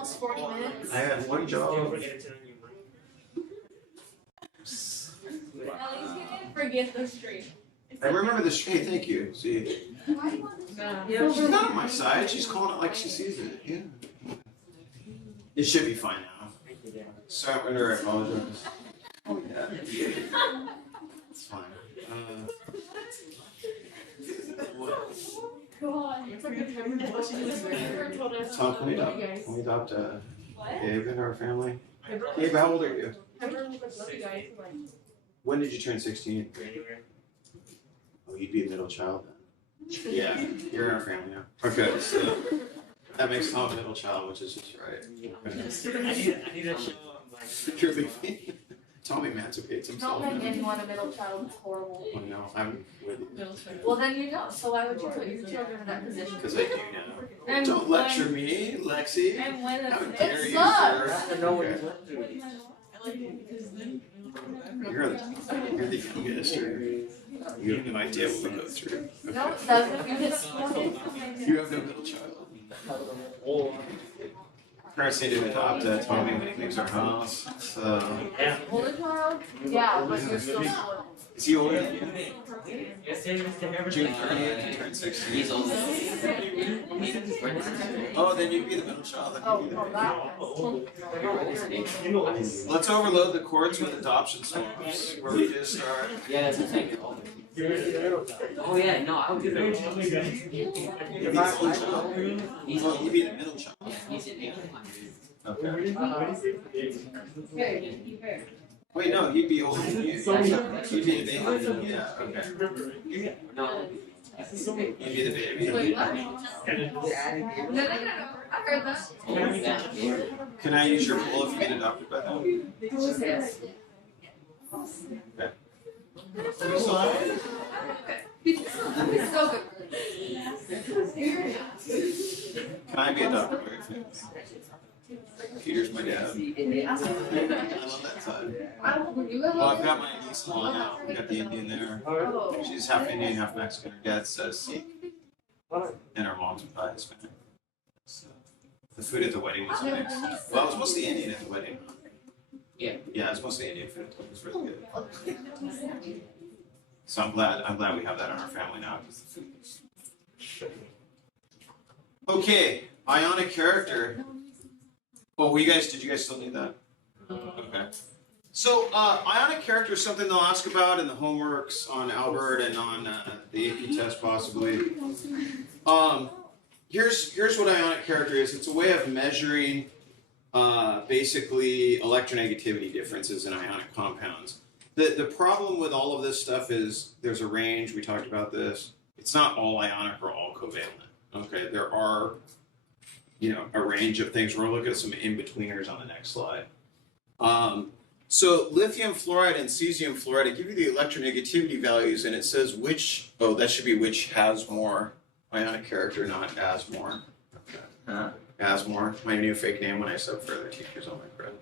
almost 40 minutes. I have one job. At least you didn't forget the street. I remember the street. Hey, thank you. See, she's not on my side. She's calling it like she sees it. Yeah. It should be fine now. Sorry, I apologize. Oh yeah. It's fine. Tom, can we adopt Gabe into our family? Gabe, how old are you? When did you turn 16? Oh, you'd be a middle child then. Yeah, you're in our family now. Okay, so that makes Tom a middle child, which is just right. I need to show You're a big fan. Tom emancipates himself. Don't make anyone a middle child. It's horrible. Oh, no, I'm with you. Well, then you know. So why would you put your children in that position? Because I do know. Don't lecture me, Lexi. And when How it dare you, sucks. sir? know You're the youngest. You have no idea what we go through. No, it doesn't. You just You have no middle child. Parents need to adopt Tommy when he leaves our house. So. older child? Yeah, but you're still spoiled. Is he older than you? June 30th, he turned 16. He's older. Oh, then you'd be the middle child. Oh, that. Let's overload the courts with adoption swaps, where we just start. Yeah, that's the thing. Oh yeah, no, I would do that. You'd be the middle child. You'd be the middle child. Yeah, he's in 8. Okay. Wait, no, he'd be older than you. He'd be the baby. Yeah, okay. No. You'd be the baby. Wait, what? No. I heard that. Can I use your pool if you get adopted by them? Yes. Okay. He's so good. Can I be adopted by your family? Peter's my dad. I love that side. Well, I've got my niece-in-law now. I've got the Indian there. She's half Indian, half Mexican. Her dad's Sikh. And her mom's Hispanic. So, the food at the wedding was mixed. Well, it was mostly Indian at the wedding. Yeah. Yeah, it was mostly Indian food. It was really good. So I'm glad we have that in our family now. Because the food was... Okay, Ionic Character. Oh, did you guys still need that? Okay. So, Ionic Character is something they'll ask about in the homeworks on Albert and on the AP test possibly. Here's what Ionic Character is. It's a way of measuring basically electronegativity differences in ionic compounds. The problem with all of this stuff is there's a range. We talked about this. It's not all ionic or all covalent. Okay, there are a range of things. We're going to look at some in-betweeners on the next slide. So lithium fluoride and cesium fluoride, I give you the electronegativity values, and it says that should be which has more ionic character, not as more. Okay. Asmore, my new fake name when I sub for other teachers on my credit.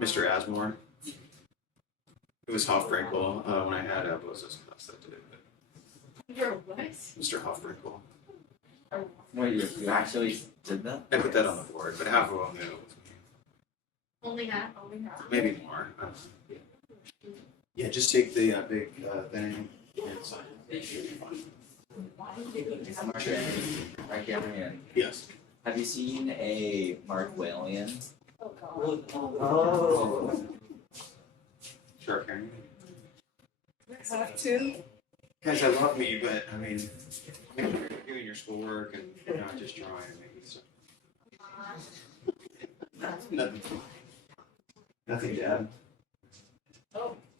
Mr. Asmore. It was Hofbrinkel when I had Bozo's class that did it. You're what? Mr. Hofbrinkel. Wait, you actually did that? I put that on the board, but half of them knew it was me. Only half. Maybe more. Yeah, just take the big thing and sign it. Should be fine. Right here. Yes. Have you seen a Mark Whalian? Oh. Sure, Karen. Have to. Guys, I love me, but I mean, you're doing your schoolwork and you're not just drawing and making stuff. Nothing, Dad.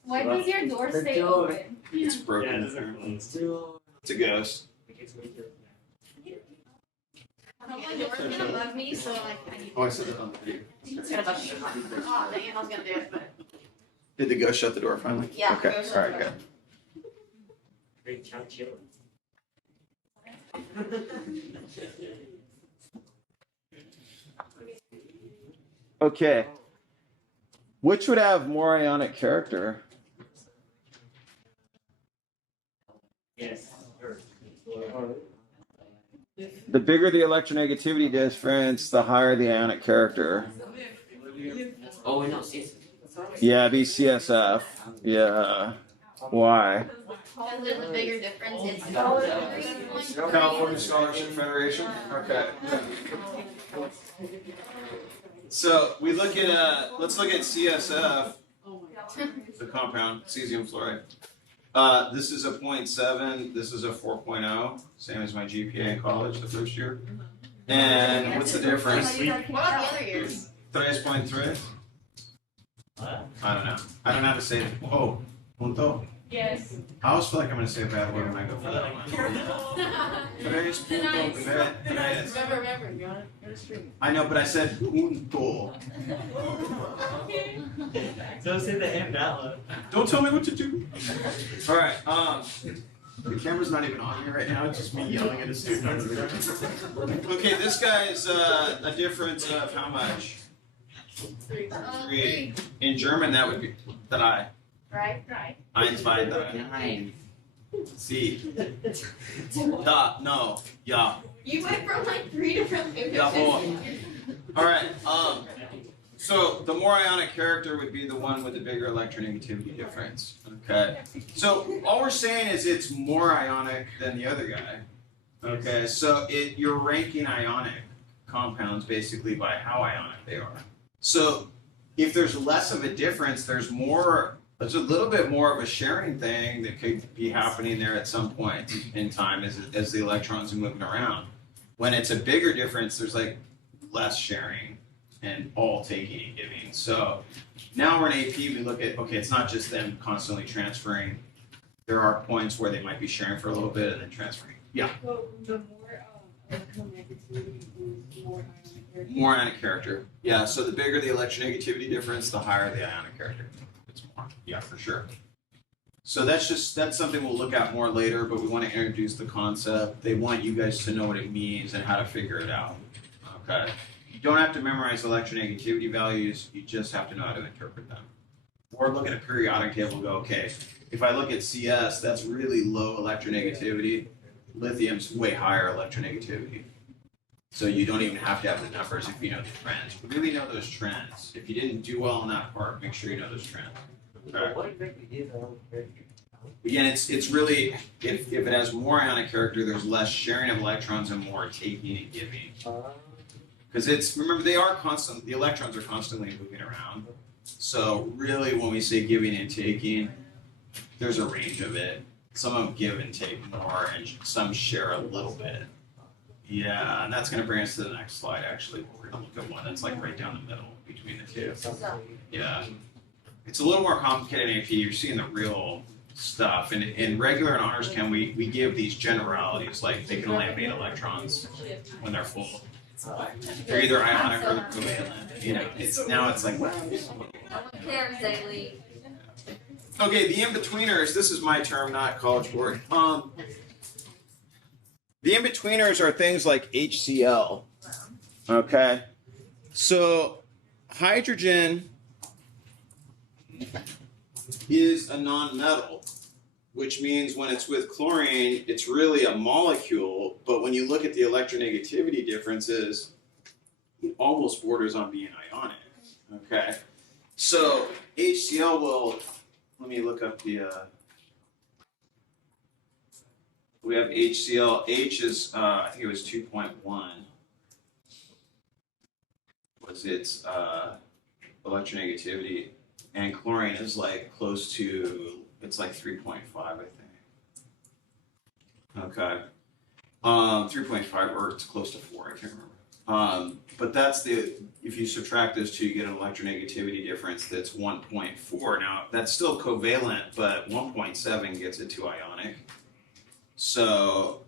Why does your door stay open? It's broken. It's a ghost. My door's gonna love me, so like I need. Oh, I said it on the video. It's gonna love me. Oh, dang, I was gonna do it, but. Did the ghost shut the door finally? Yeah. Okay. Ghost All shut right. the Good. Okay. Which would have more ionic character? Yes. The bigger the electronegativity difference, the higher the ionic character. Oh, no, CSF. Yeah, be CSF. Yeah. Why? Because there's a bigger difference in California Scholarship Federation. Okay. So we look at let's look at CSF, the compound cesium fluoride. This is a 0.7. This is a 4.0. Same as my GPA in college the first year. And what's the difference? What about the other years? 3.3. I don't know. I don't know how to say it. Oh, punto. Yes. I always feel like I'm going to say a bad word when I go for that one. 3.3. Remember, you're on a stream. I know, but I said punto. Don't say the M that loud. Don't tell me what to do. All right. The camera's not even on me right now. It's just me yelling at a student. Okay, this guy is a difference of how much? 3. In German, that would be drei. Right. 1, 2, 3. 9. Sie. Da. No. Ja. You went from like 3 different Jawohl. All right. So the more ionic character would be the one with the bigger electronegativity difference. Okay. So all we're saying is it's more ionic than the other guy. Okay. So you're ranking ionic compounds basically by how ionic they are. So if there's less of a difference, there's a little bit more of a sharing thing that could be happening there at some point in time as the electrons are moving around. When it's a bigger difference, there's like less sharing and all taking and giving. So now we're in AP, we look at, okay, it's not just them constantly transferring. There are points where they might be sharing for a little bit and then transferring. Yeah. So the more electronegativity is more ionic character. More ionic character. Yeah, so the bigger the electronegativity difference, the higher the ionic character. It's more. Yeah, for sure. So that's something we'll look at more later, but we want to introduce the concept. They want you guys to know what it means and how to figure it out. Okay. You don't have to memorize electronegativity values, you just have to know how to interpret them. Or look at a periodic table and go, okay, if I look at CS, that's really low electronegativity. Lithium's way higher electronegativity. So you don't even have to have the numbers if you know the trends. Really know those trends. If you didn't do well in that part, make sure you know those trends. Okay. Again, it's really, if it has more ionic character, there's less sharing of electrons and more taking and giving. Because remember, the electrons are constantly moving around. So really, when we say giving and taking, there's a range of it. Some of them give and take more, and some share a little bit. Yeah, and that's going to bring us to the next slide, actually. We're going to look at one that's like right down the middle between the two. Yeah. It's a little more complicated in AP. You're seeing the real stuff. And in regular and honors chem, we give these generalities, like they can only have 8 electrons when they're full. They're either ionic or covalent. You know, it's like, well, okay, the in-betweeners, this is my term, not College Board. The in-betweeners are things like HCl. Okay? So hydrogen is a non-metal, which means when it's with chlorine, it's really a molecule, but when you look at the electronegativity differences, it almost borders on being ionic. Okay? So HCl will, let me look up the, we have HCl. H is, I think it was 2.1 was its electronegativity, and chlorine is like close to, it's like 3.5, I think. Okay. 3.5 or it's close to 4, I can't remember. But that's if you subtract those two, you get an electronegativity difference that's 1.4. Now, that's still covalent, but 1.7 gets it to ionic. So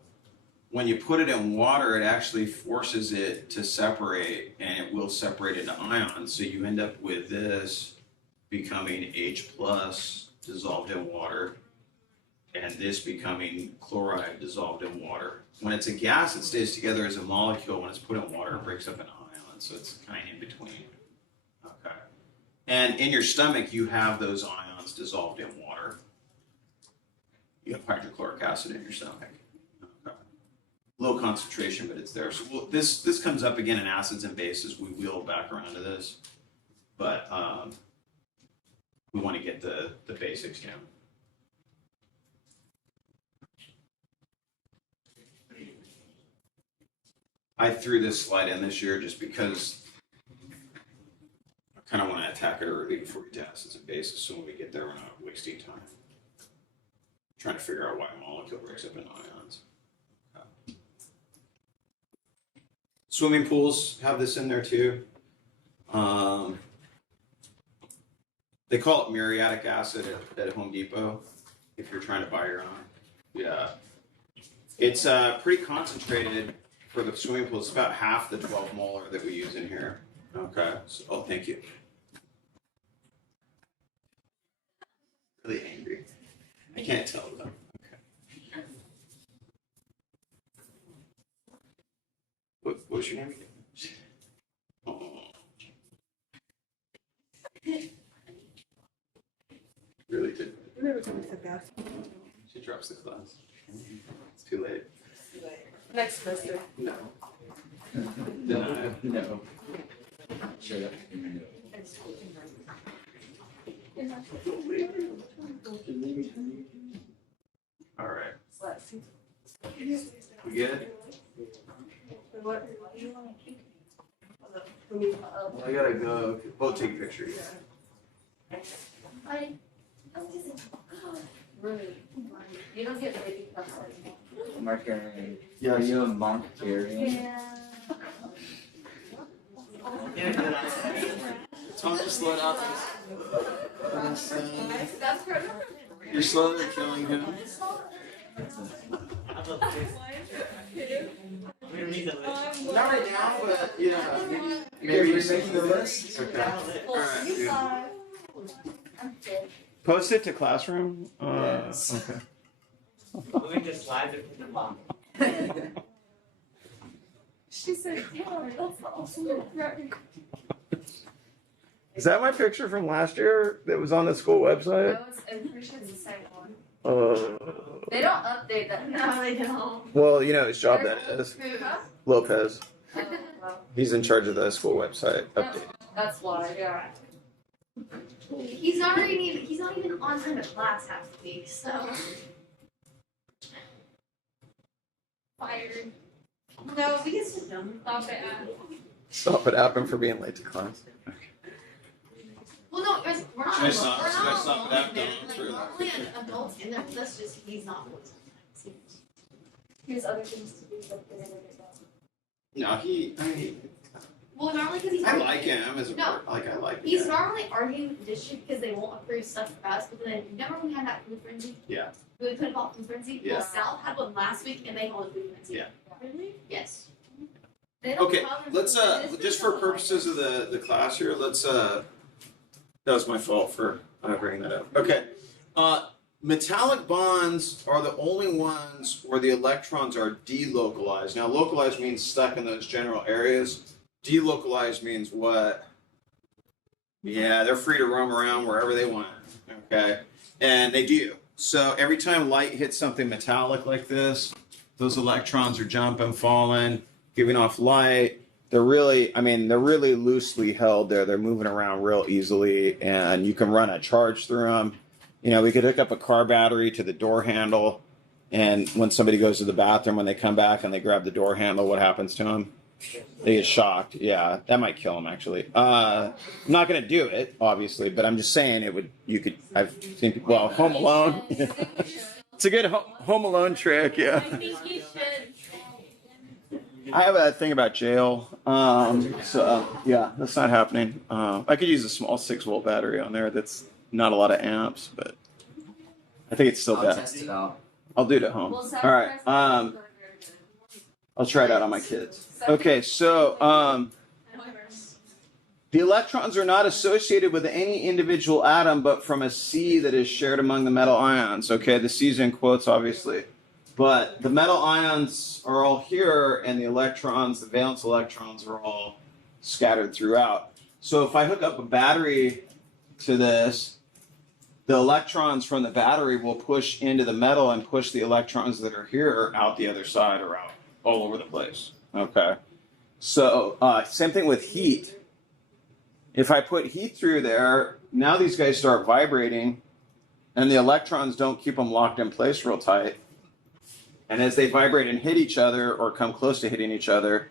when you put it in water, it actually forces it to separate, and it will separate into ions. So you end up with this becoming H plus dissolved in water, and this becoming chloride dissolved in water. When it's a gas, it stays together as a molecule. When it's put in water, it breaks up into ions, so it's kind of in between. Okay. And in your stomach, you have those ions dissolved in water. You have hydrochloric acid in your stomach. Okay. low concentration, but it's there. So this comes up again in acids and bases. We wheel back around to this, but we want to get the basics down. I threw this slide in this year just because I kind of want to attack it early before we get to acids and bases, so when we get there, we're not wasting time trying to figure out why a molecule breaks up into ions. Swimming pools have this in there too. They call it muriatic acid at Home Depot if you're trying to buy your own. Yeah. It's pretty concentrated for the swimming pool. It's about half the 12 molar that we use in here. Okay. So, oh, thank you. Really angry. I can't tell though. Okay. What was your name again? Oh. Really did. She drops the class. It's too late. Next semester. No. No. Shut up. All right. We good? What? Well, I gotta go. We'll take pictures. Really? You don't get baby cups anymore. Markarian. Yeah, you a Montarian? Yeah. Tom just slowed out this. That's for You're slowly killing him. We don't need the list. Not right now, but yeah. Maybe you're making the list? Okay. All right. I'm fit. Post it to classroom. Yes. Okay. We can just slide it from the bottom. She said, Taylor, that's awesome. Is that my picture from last year that was on the school website? I'm pretty sure it's the same one. Uh, They don't update that. No, they don't. well, you know his job that is. Huh? Lopez. Oh, well, He's in charge of the school website update. that's why, yeah. He's not even on time to class half the week, so. Fired. No, we can sit down. Stop it. Stop it, Appen, for being late to class. Well, no, guys, we're not. Should I stop- We're should I not stop alone that? in there. Don't Like, through that. normally an adult's in there, that's just he's not always on time. Here's other things to do, but they're gonna get done. No, he. Well, normally because he's. I like him as a No. like I like. the He's guy. normally arguing with the district because they won't approve stuff for us, but then remember when we had that food frenzy? Yeah. We put it called food frenzy? Yeah. Well, South had one last week and they called it food frenzy. Yeah. Really? Yes. They don't Okay, cover let's food frenzy. just for purposes of the class here, let's that was my fault for bringing that up. Okay. Metallic bonds are the only ones where the electrons are delocalized. Now, localized means stuck in those general areas. Delocalized means what? Yeah, they're free to roam around wherever they want. Okay, and they do. So every time light hits something metallic like this, those electrons are jumping, falling, giving off light. They're really loosely held there. They're moving around real easily, and you can run a charge through them. You know, we could hook up a car battery to the door handle, and when somebody goes to the bathroom, when they come back and they grab the door handle, what happens to them? They get shocked. Yeah, that might kill them, actually. I'm not going to do it, obviously, but I'm just saying it would. You could. I've seen people. Well, Home Alone. It's a good Home Alone trick. Yeah. I think you should. I have a thing about jail. Yeah, that's not happening. I could use a small 6-volt battery on there. That's not a lot of amps, but I think it's still I'll bad. test it out. I'll do it at home. All right. I'll try it out on my kids. Okay, so the electrons are not associated with any individual atom, but from a C that is shared among the metal ions. Okay, the C's in quotes, obviously. But the metal ions are all here, and the electrons, the valence electrons, are all scattered throughout. So if I hook up a battery to this, the electrons from the battery will push into the metal and push the electrons that are here out the other side or out all over the place. Okay. So same thing with heat. If I put heat through there, now these guys start vibrating, and the electrons don't keep them locked in place real tight. And as they vibrate and hit each other or come close to hitting each other,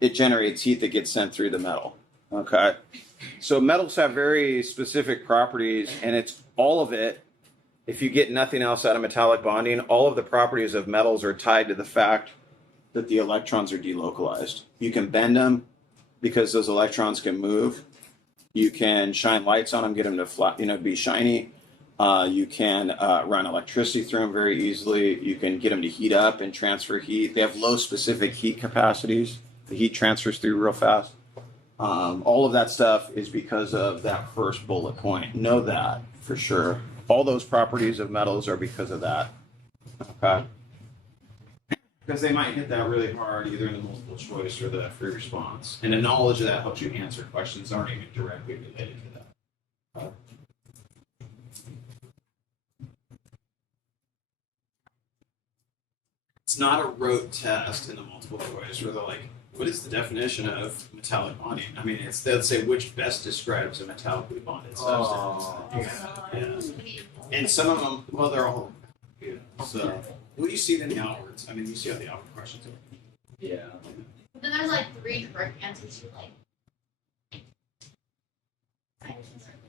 it generates heat that gets sent through the metal. Okay. So metals have very specific properties, and it's all of it. If you get nothing else out of metallic bonding, all of the properties of metals are tied to the fact that the electrons are delocalized. You can bend them because those electrons can move. You can shine lights on them, get them to be shiny. You can run electricity through them very easily. You can get them to heat up and transfer heat. They have low specific heat capacities. The heat transfers through real fast. All of that stuff is because of that first bullet point. Know that for sure. All those properties of metals are because of that. Okay. Because they might hit that really hard, either in the multiple choice or the free response. And the knowledge of that helps you answer questions that aren't even directly related to that. It's not a rote test in the multiple choice where they're like, what is the definition of metallic bonding? I mean, they'll say which best describes a metallically bonded substance. Yeah. And some of them, well, they're all. Yeah. So, what do you see in the outwards? I mean, you see how the outward questions are. Yeah. Then there's like 3 correct answers you like.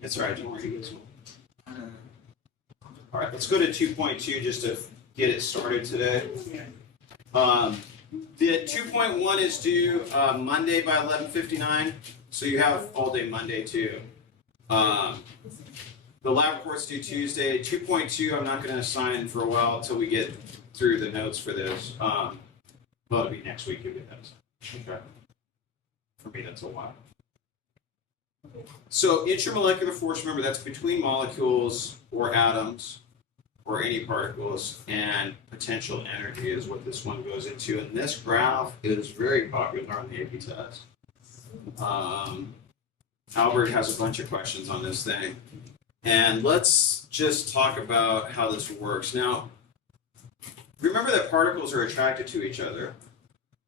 That's right. Don't worry. All right, let's go to 2.2 just to get it started today. The 2.1 is due Monday by 11:59, so you have all day Monday too. The lab report's due Tuesday. 2.2 I'm not going to assign for a while until we get through the notes for this. Well, it'll be next week you'll get those. Okay. For me, that's a while. So intermolecular force, remember, that's between molecules or atoms or any particles, and potential energy is what this one goes into. And this graph is very popular on the AP test. Albert has a bunch of questions on this thing. And let's just talk about how this works. Now, remember that particles are attracted to each other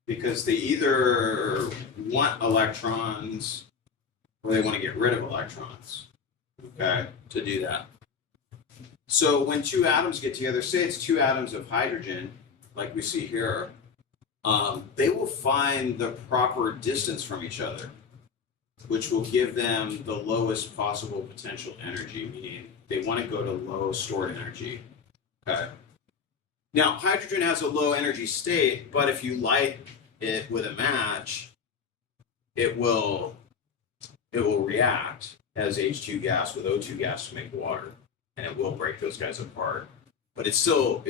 because they either want electrons or they want to get rid of electrons, okay, to do that. So when two atoms get together, say it's two atoms of hydrogen, like we see here, they will find the proper distance from each other, which will give them the lowest possible potential energy, meaning they want to go to low stored energy. Okay. Now, hydrogen has a low energy state, but if you light it with a match, it will react as H2 gas with O2 gas to make water, and it will break those guys apart. But it still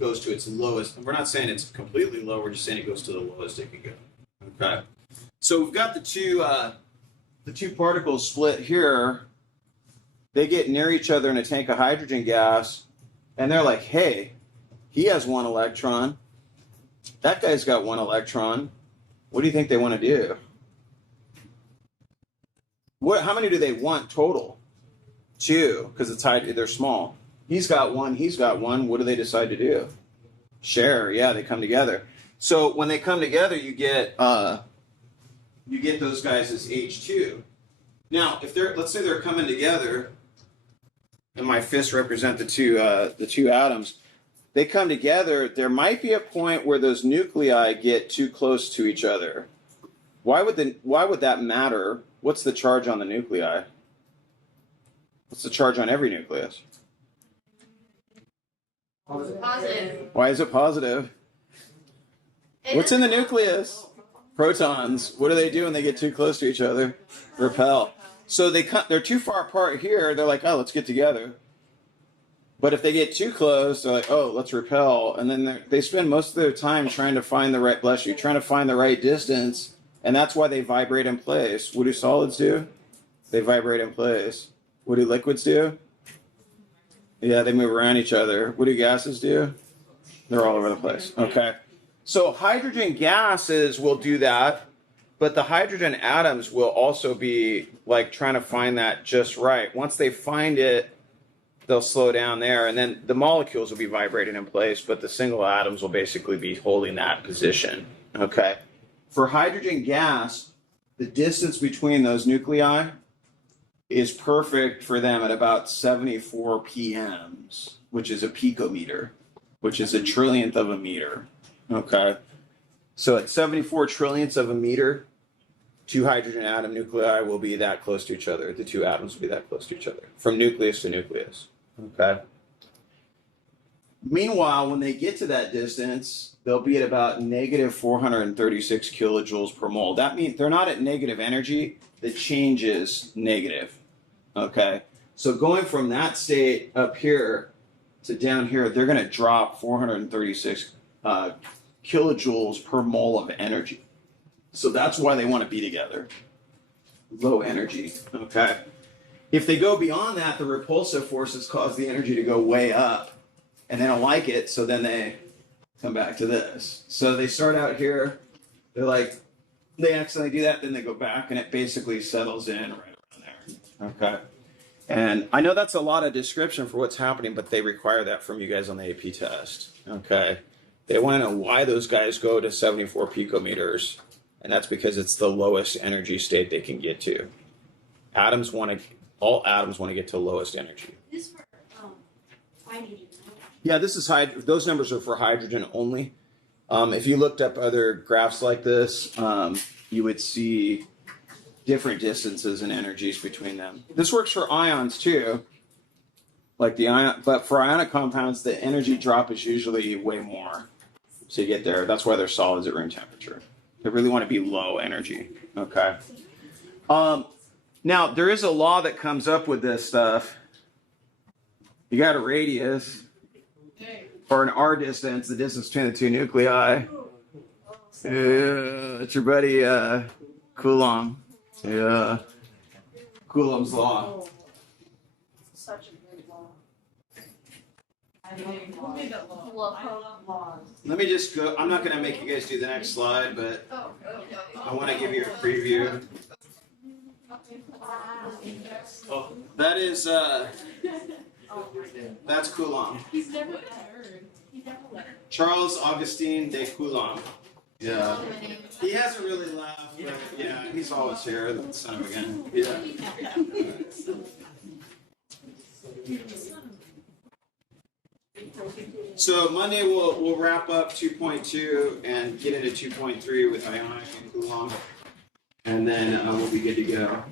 goes to its lowest. We're not saying it's completely low, we're just saying it goes to the lowest it can go. Okay. So we've got the two particles split here. They get near each other in a tank of hydrogen gas, and they're like, hey, he has one electron. That guy's got one electron. What do you think they want to do? How many do they want total? 2, because they're small. He's got one, he's got one. What do they decide to do? Share. Yeah, they come together. So when they come together, you get those guys as H2. Now, let's say they're coming together, and my fists represent the two atoms. They come together. There might be a point where those nuclei get too close to each other. Why would that matter? What's the charge on the nuclei? What's the charge on every nucleus? Positive. Why is it positive? What's in the nucleus? Protons. What do they do when they get too close to each other? Repel. So they're too far apart here. They're like, oh, let's get together. But if they get too close, they're like, oh, let's repel. And then they spend most of their time trying to find the right distance. And that's why they vibrate in place. What do solids do? They vibrate in place. What do liquids do? Yeah, they move around each other. What do gases do? They're all over the place. Okay. So hydrogen gases will do that, but the hydrogen atoms will also be like trying to find that just right. Once they find it, they'll slow down there, and then the molecules will be vibrating in place, but the single atoms will basically be holding that position. Okay. For hydrogen gas, the distance between those nuclei is perfect for them at about 74 PMs, which is a picometer, which is a trillionth of a meter. Okay. So at 74 trillionths of a meter, two hydrogen atom nuclei will be that close to each other. The two atoms will be that close to each other, from nucleus to nucleus. Okay. Meanwhile, when they get to that distance, they'll be at about negative 436 kilojoules per mole. That means they're not at negative energy. The change is negative. Okay. So going from that state up here to down here, they're going to drop 436 kilojoules per mole of energy. So that's why they want to be together. Low energy. Okay. If they go beyond that, the repulsive forces cause the energy to go way up. And they don't like it, so then they come back to this. So they start out here, they accidentally do that, then they go back, and it basically settles in right around there. Okay. And I know that's a lot of description for what's happening, but they require that from you guys on the AP test. Okay. They want to know why those guys go to 74 picometers, and that's because it's the lowest energy state they can get to. All atoms want to get to lowest energy. This for hydrogen. Yeah, this is those numbers are for hydrogen only. If you looked up other graphs like this, you would see different distances and energies between them. This works for ions too, like the ion, but for ionic compounds, the energy drop is usually way more. So you get there. That's why they're solids at room temperature. They really want to be low energy. Okay. Now there is a law that comes up with this stuff. You got a radius. Or an R distance, the distance between the two nuclei. It's your buddy Coulomb. Yeah. Coulomb's law. Such a great law. Let me just go. I'm not going to make you guys do the next slide, but I want to give you a preview. Oh, that is that's Coulomb. He's never heard. He's never learned. Charles Augustin de Coulomb. Yeah. He hasn't really laughed, but yeah, he's always here, that son of a gun. Yeah. So Monday we'll wrap up 2.2 and get into 2.3 with Ionic and Coulomb, and then we'll be good to go.